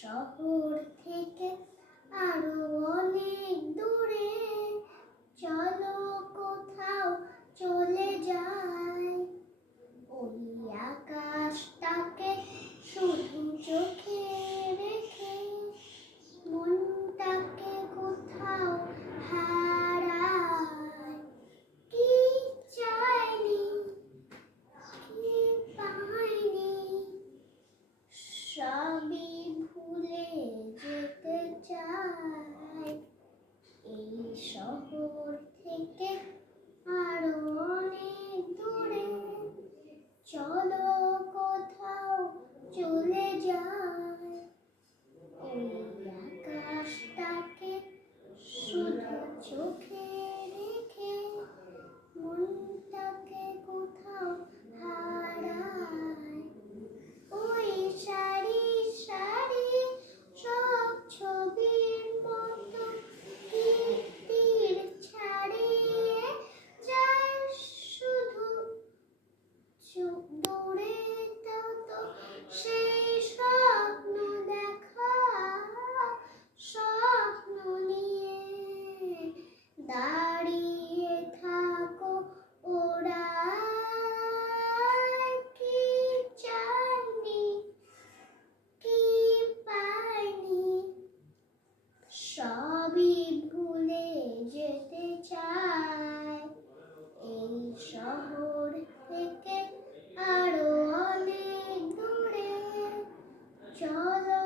শহর থেকে আরো অনেক দূরে চলো কোথাও চলে যাই। ওই আকাশটাকে শুধু চোখে রেখে মনটাকে কোথাও হারাই। কি চাইনি, কি পাইনি, সবই ভুলে যেতে চাই। এই শহর থেকে আরো অনেক দূরে চলো কোথাও চলে যাই। ওই আকাশটাকে শুধু চোখে রেখে মনটাকে কোথাও হারাই। ওই সারি সারি সব ছবির মতো তীর ছাড়িয়ে যায় শুধু দূরে তত সেই স্বপ্ন দেখা, স্বপ্ন নিয়ে দাঁড়িয়ে থাকো ওরা। কি চাইনি, কি পাইনি, সবই ভুলে যেতে চাই। এই শহর থেকে আরো অনেক দূরে চলো